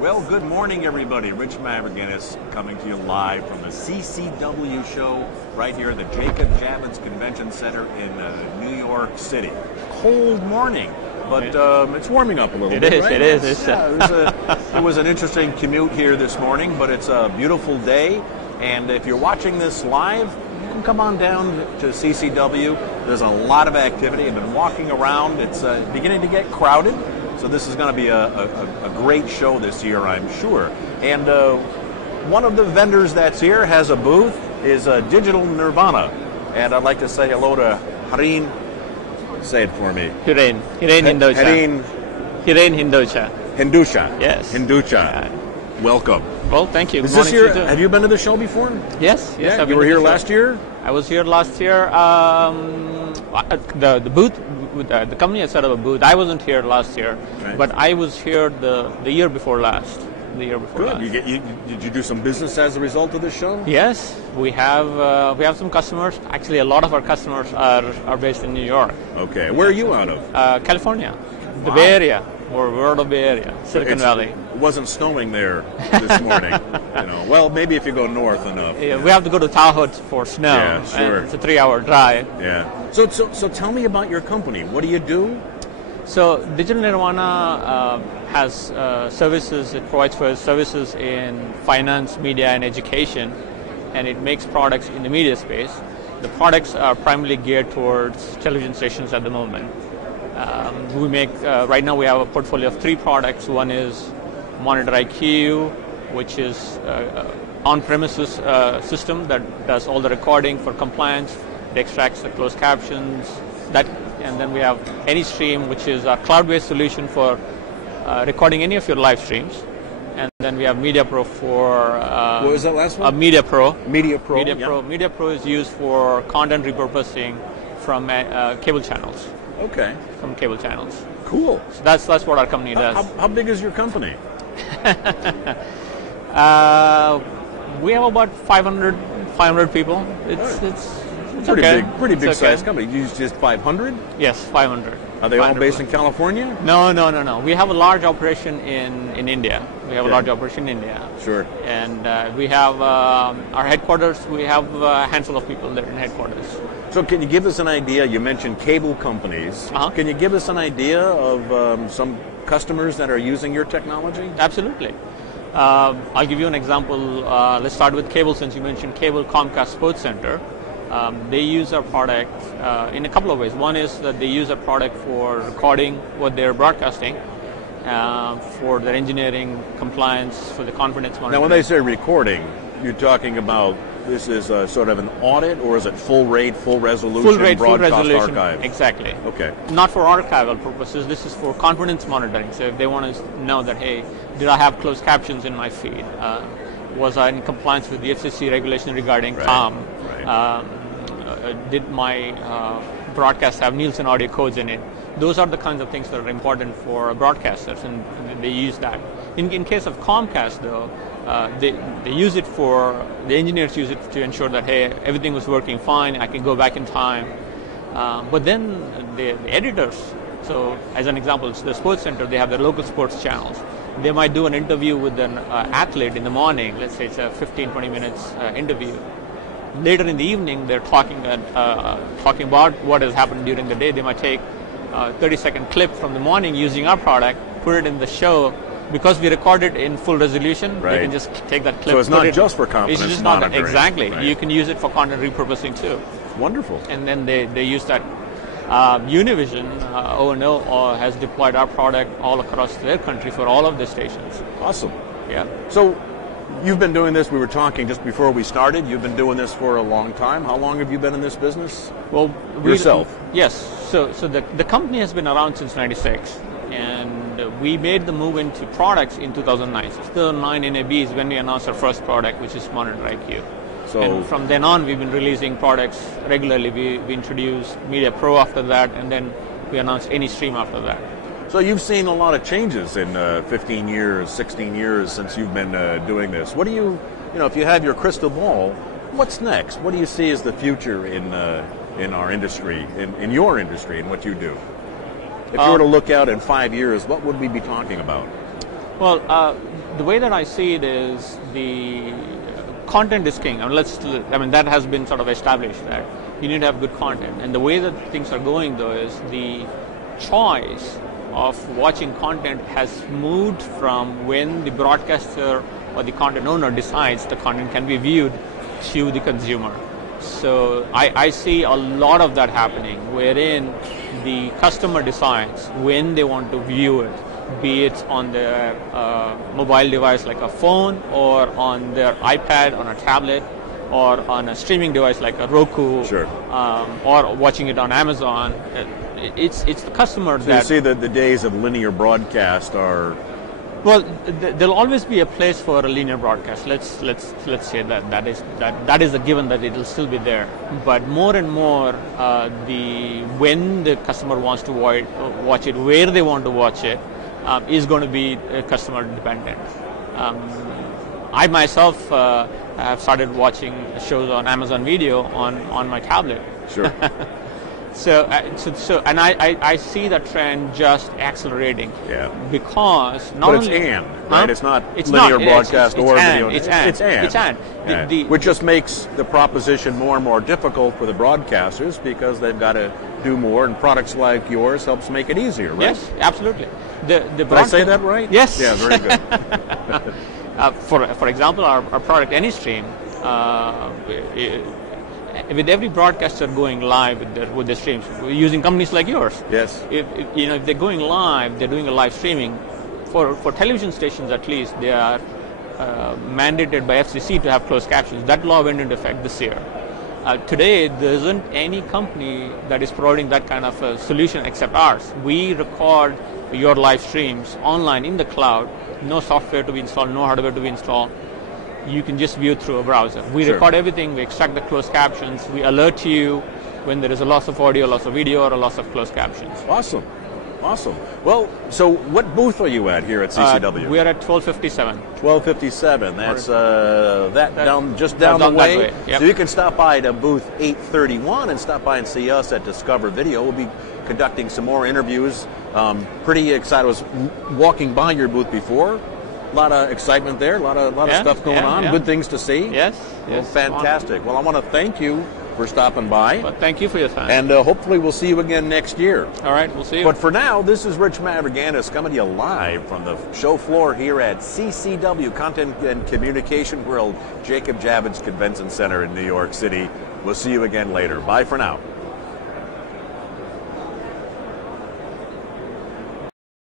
Well, good morning, everybody. Rich Mavroginis coming to you live from the CCW show right here at the Jacob Javits Convention Center in New York City. Cold morning, but it's warming up a little bit, right? It is. It was an interesting commute here this morning, but it's a beautiful day. And if you're watching this live, you can come on down to CCW. There's a lot of activity. I've been walking around. It's beginning to get crowded. So this is going to be a great show this year, I'm sure. And one of the vendors that's here has a booth, is Digital Nirvana. And I'd like to say hello to Hiren. Say it for me. Hiren Hindocha. Hiren Hindocha. Hindocha. Yes. Hindocha. Welcome. Well, thank you. Is this your, have you been to the show before? Yes. Yeah, you were here last year? I was here last year. The booth, the company had set up a booth. I wasn't here last year, right, but I was here the year before last. Good. Did you do some business as a result of the show? Yes, we have some customers. Actually, a lot of our customers are based in New York. Okay. Where are you out of? California, the Bay Area. We're out of Bay Area, Silicon Valley. It wasn't snowing there this morning. Well, maybe if you go north enough. Yeah, we have to go to Tahoe for snow. Yeah, sure. And it's a 3-hour drive. Yeah. So tell me about your company. What do you do? So Digital Nirvana has services. It provides for services in finance, media, and education, and it makes products in the media space. The products are primarily geared towards television stations at the moment. We make right now we have a portfolio of 3 products. One is Monitor IQ, which is on-premises system that does all the recording for compliance. It extracts the closed captions. And then we have AnyStream, which is a cloud-based solution for recording any of your live streams. And then we have Media Pro for what was that last one? Media Pro. Media Pro. Media Pro. Media Pro is used for content repurposing from cable channels. Okay. From cable channels. Cool. So that's what our company does. How big is your company? We have about 500 people. It's pretty big size company. You use just 500? Yes, 500. Are they all based in California? No. We have a large operation in India. We have a large operation in India. Sure. And we have our headquarters. We have a handful of people there in headquarters. So can you give us an idea? You mentioned cable companies. Uh-huh. Can you give us an idea of some customers that are using your technology? Absolutely. I'll give you an example. Let's start with cable, since you mentioned cable. Comcast Sports Center. They use our product in a couple of ways. One is that they use our product for recording what they're broadcasting, for their engineering compliance, for the confidence monitoring. Now, when they say recording, you're talking about this is sort of an audit, or is it full resolution, broadcast archive? Exactly. Okay. Not for archival purposes. This is for confidence monitoring. So if they want to know that, hey, did I have closed captions in my feed? Was I in compliance with the FCC regulation regarding COM? Right. Did my broadcast have Nielsen audio codes in it? Those are the kinds of things that are important for broadcasters, and they use that. In case of Comcast, though, they use it for, the engineers use it to ensure that, hey, everything was working fine, I can go back in time. But then the editors, so as an example, the Sports Center, they have their local sports channels. They might do an interview with an athlete in the morning. Let's say it's a 15-20 minutes interview. Later in the evening, they're talking about what has happened during the day. They might take a 30-second clip from the morning using our product, put it in the show. Because we record it in full resolution, right, you can just take that clip. So it's not just for confidence monitoring. Exactly. Right. You can use it for content repurposing too. Wonderful. And then they use that. Univision, O&O, has deployed our product all across their country for all of the stations. Awesome. Yeah. So you've been doing this, we were talking just before we started, you've been doing this for a long time. How long have you been in this business? Well, yourself? Yes. So the company has been around since '96, and we made the move into products in 2009. So 2009 NAB is when we announced our first product, which is Monitor IQ. So, and from then on, we've been releasing products regularly. We introduced Media Pro after that, and then we announced AnyStream after that. So you've seen a lot of changes in 15 years, 16 years since you've been doing this. What do you if you have your crystal ball, what's next? What do you see as the future in our industry, in your industry, in what you do? If you were to look out in 5 years, what would we be talking about? Well, the way that I see it is the content is king. That has been sort of established that you need to have good content. And the way that things are going, though, is the choice of watching content has moved from when the broadcaster or the content owner decides the content can be viewed to the consumer. So I see a lot of that happening, wherein the customer decides when they want to view it, be it on their mobile device like a phone, or on their iPad, on a tablet, or on a streaming device like a Roku, sure. Or watching it on Amazon. It's the customer so that... you see that the days of linear broadcast are... Well, there'll always be a place for a linear broadcast. Let's say that is a given that it'll still be there. But more and more, when the customer wants to watch it, where they want to watch it, is going to be customer dependent. I myself have started watching shows on Amazon Video on my tablet. Sure. And I see that trend just accelerating. Yeah. Because not only right? It's not linear broadcast or video. It's which just makes the proposition more and more difficult for the broadcasters because they've got to do more, and products like yours helps make it easier, right? Yes, absolutely. Did I say that right? Yes. Yeah, very good. For example, our product AnyStream. With every broadcaster going live with their streams, using companies like yours. Yes. If they're going live, they're doing a live streaming. For television stations, at least, they are mandated by FCC to have closed captions. That law went into effect this year. Today, there isn't any company that is providing that kind of a solution except ours. We record your live streams online in the cloud. No software to be installed, no hardware to be installed. You can just view it through a browser. We record everything, we extract the closed captions, we alert you when there is a loss of audio, loss of video, or a loss of closed captions. Awesome. Well, so what booth are you at here at CCW? We are at 1257. 1257. That's down the way. Yep. So you can stop by to booth 831 and stop by and see us at Discover Video. We'll be conducting some more interviews. Pretty excited. I was walking by your booth before. A lot of excitement there, a lot of stuff going on, good things to see. Yes. Well, fantastic. Well, I want to thank you for stopping by. Well, thank you for your time. And hopefully we'll see you again next year. All right, we'll see you. But for now, this is Rich Mavroganis coming to you live from the show floor here at CCW, Content and Communication World, Jacob Javits Convention Center in New York City. We'll see you again later. Bye for now.